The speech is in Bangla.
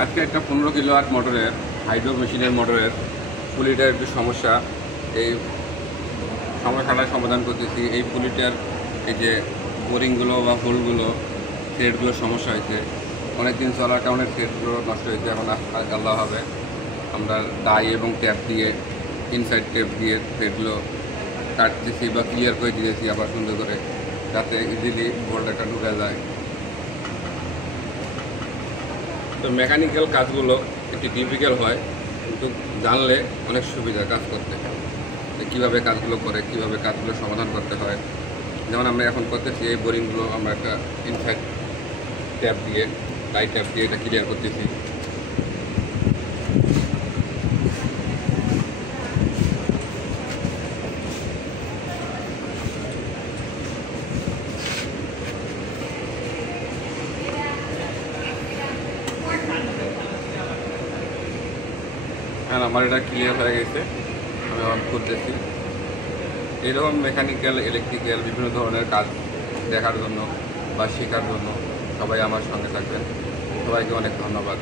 আজকে একটা 15 কিলোওয়াট মোটরের হাইড্রো মেশিনের মোটরের পুলিটার একটু সমস্যা। এই সমস্যাটা সমাধান করতেছি। এই পুলিটার এই যে বোরিংগুলো বা হোলগুলো থ্রেডগুলোর সমস্যা হয়েছে, অনেক দিন চলার কারণে থ্রেডগুলো নষ্ট হয়েছে। এখন আল্লাহ হবে আমরা ডাই এবং ট্যাপ দিয়ে ইনসাইড ট্যাপ দিয়ে থ্রেডগুলো কাটতেছি বা ক্লিয়ার করে দিয়েছি আবার সুন্দর করে, যাতে ইজিলি বোল্টটা ঢুকে যায়। তো মেকানিক্যাল কাজগুলো একটু ডিফিকাল্ট হয়, কিন্তু জানলে অনেক সুবিধা কাজ করতে, যে কীভাবে কাজগুলো করে, কীভাবে কাজগুলো সমাধান করতে হয়। যেমন আমরা এখন করতেছি এই বোরিংগুলো আমরা একটা ইনসাইড ট্যাপ দিয়ে লাইট ট্যাপ দিয়ে এটা ক্লিয়ার করতেছি। হ্যাঁ, আমার এটা ক্লিয়ার হয়ে গেছে, আমি অন করতেছি। এরকম মেকানিক্যাল, ইলেকট্রিক্যাল বিভিন্ন ধরনের কাজ দেখার জন্য বা শেখার জন্য সবাই আমার সঙ্গে থাকবেন। সবাইকে অনেক ধন্যবাদ।